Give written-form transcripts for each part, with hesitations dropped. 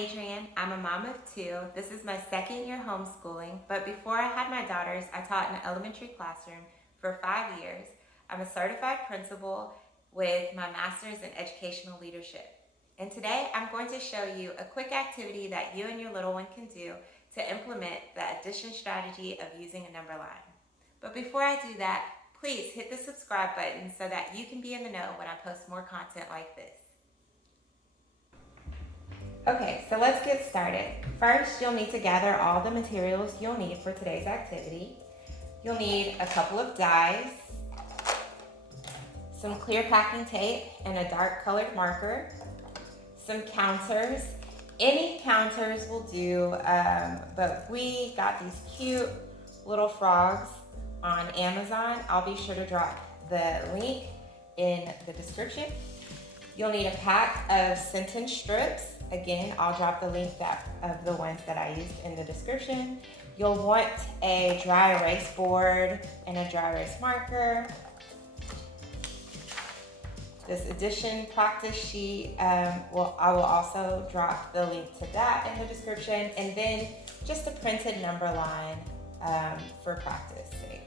Adrienne. I'm a mom of two. This is my second year homeschooling, but before I had my daughters, I taught in an elementary classroom for 5 years. I'm a certified principal with my master's in educational leadership. And today I'm going to show you a quick activity that you and your little one can do to implement the addition strategy of using a number line. But before I do that, please hit the subscribe button so that you can be in the know when I post more content like this. Okay, so let's get started. First, you'll need to gather all the materials you'll need for today's activity. You'll need a couple of dies, some clear packing tape and a dark colored marker, some counters. Any counters will do, but we got these cute little frogs on Amazon. I'll be sure to drop the link in the description. You'll need a pack of sentence strips. Again, I'll drop the link of the ones that I used in the description. You'll want a dry erase board and a dry erase marker. This addition practice sheet, I will also drop the link to that in the description. And then just a printed number line for practice sake.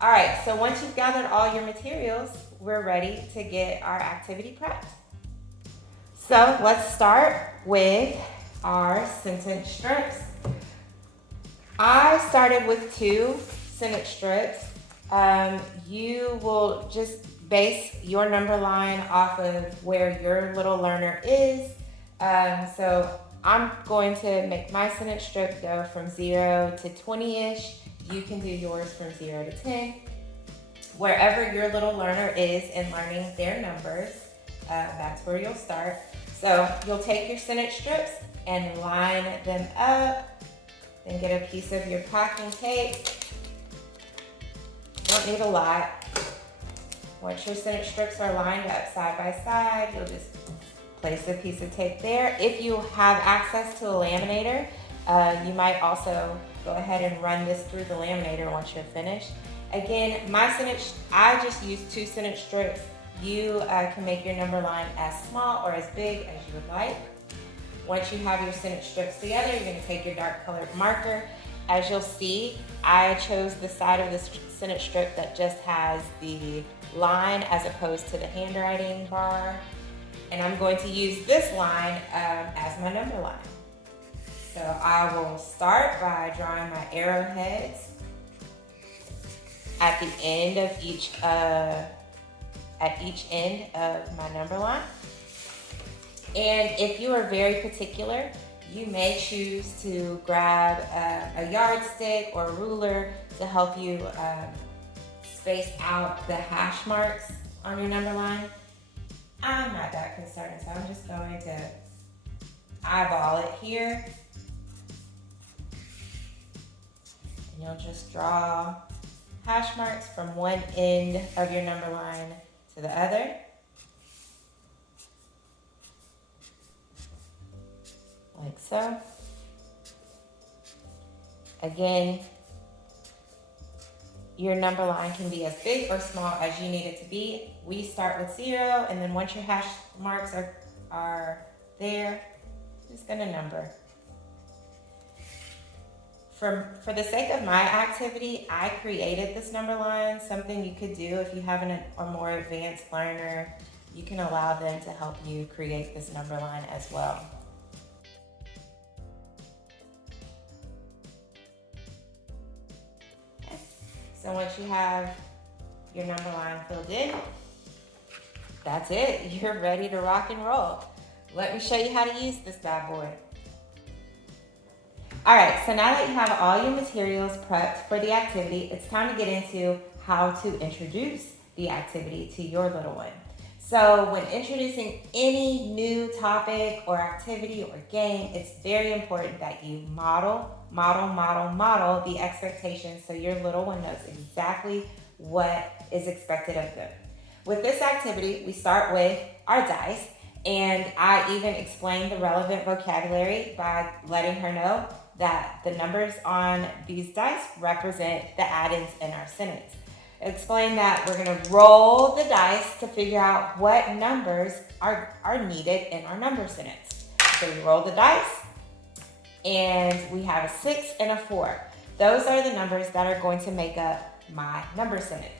All right, so once you've gathered all your materials, we're ready to get our activity prepped. So let's start with our sentence strips. I started with 2 sentence strips. You will just base your number line off of where your little learner is. So I'm going to make my sentence strip go from 0 to 20-ish. You can do yours from 0 to 10. Wherever your little learner is in learning their numbers, that's where you'll start. So you'll take your sentence strips and line them up, then get a piece of your packing tape. Don't need a lot. Once your sentence strips are lined up side by side, you'll just place a piece of tape there. If you have access to a laminator, you might also go ahead and run this through the laminator once you're finished. Again, I just used 2 sentence strips. You can make your number line as small or as big as you would like. Once you have your sentence strips together, you're going to take your dark colored marker. As you'll see, I chose the side of the sentence strip that just has the line as opposed to the handwriting bar. And I'm going to use this line as my number line. So I will start by drawing my arrowheads at the end of each end of my number line. And if you are very particular, you may choose to grab a yardstick or a ruler to help you space out the hash marks on your number line. I'm not that concerned, so I'm just going to eyeball it here. And you'll just draw hash marks from one end of your number line to the other. Like so. Again, your number line can be as big or small as you need it to be. We start with 0, and then once your hash marks are there, just gonna number. For the sake of my activity, I created this number line, something you could do if you have a more advanced learner. You can allow them to help you create this number line as well. Okay. So once you have your number line filled in, that's it. You're ready to rock and roll. Let me show you how to use this bad boy. All right, so now that you have all your materials prepped for the activity, it's time to get into how to introduce the activity to your little one. So when introducing any new topic or activity or game, it's very important that you model the expectations so your little one knows exactly what is expected of them. With this activity, we start with our dice, and I even explain the relevant vocabulary by letting her know that the numbers on these dice represent the add-ins in our sentence. Explain that we're gonna roll the dice to figure out what numbers are needed in our number sentence. So we roll the dice, and we have a 6 and a 4. Those are the numbers that are going to make up my number sentence.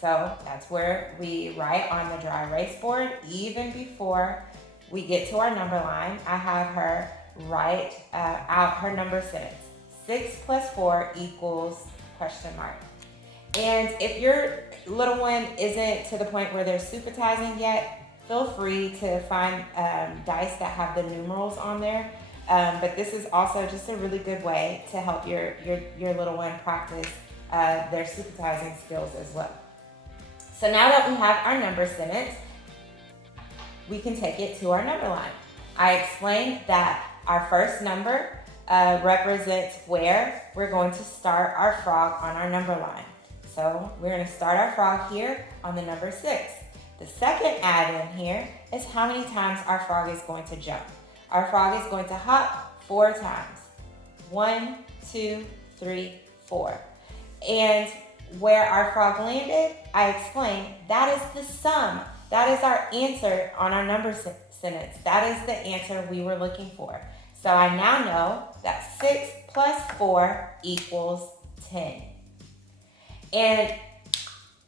So that's where we write on the dry erase board. Even before we get to our number line, I have her write out her number sentence. 6 plus 4 equals question mark. And if your little one isn't to the point where they're supertizing yet, feel free to find dice that have the numerals on there. But this is also just a really good way to help your little one practice their supertizing skills as well. So now that we have our number sentence, we can take it to our number line. I explained that our first number represents where we're going to start our frog on our number line. So we're going to start our frog here on the number 6. The second add-in here is how many times our frog is going to jump. Our frog is going to hop 4 times. 1, 2, 3, 4. And where our frog landed, I explained, that is the sum. That is our answer on our number sentence. That is the answer we were looking for. So I now know that 6 plus 4 equals 10. And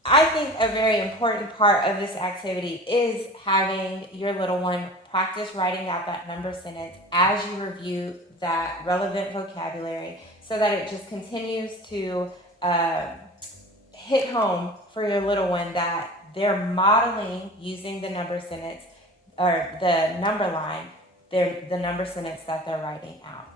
I think a very important part of this activity is having your little one practice writing out that number sentence as you review that relevant vocabulary, so that it just continues to hit home for your little one that they're modeling using the number sentence or the number line, the number sentence that they're writing out.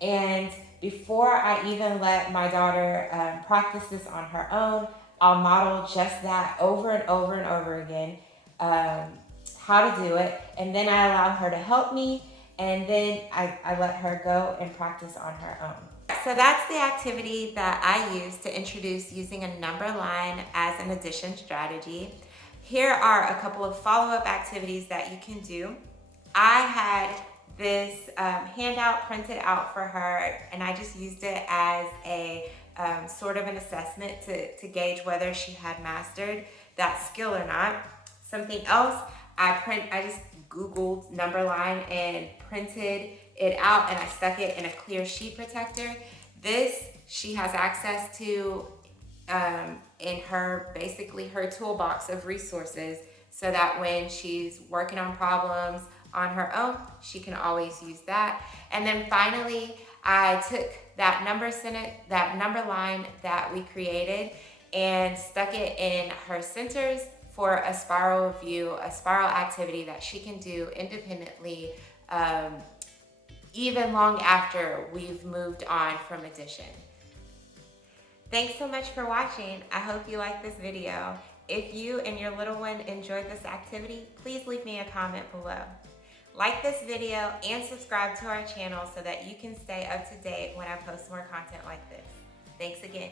And before I even let my daughter practice this on her own, I'll model just that over and over and over again, how to do it. And then I allow her to help me, and then I let her go and practice on her own. So that's the activity that I use to introduce using a number line as an addition strategy. Here are a couple of follow-up activities that you can do. I had this handout printed out for her, and I just used it as a sort of an assessment to gauge whether she had mastered that skill or not. Something else, I just Googled number line and printed it out, and I stuck it in a clear sheet protector. This she has access to in her toolbox of resources, so that when she's working on problems on her own, she can always use that. And then finally, I took that number line that we created and stuck it in her centers for a spiral view, a spiral activity that she can do independently, even long after we've moved on from addition. Thanks so much for watching. I hope you liked this video. If you and your little one enjoyed this activity, please leave me a comment below. Like this video and subscribe to our channel so that you can stay up to date when I post more content like this. Thanks again.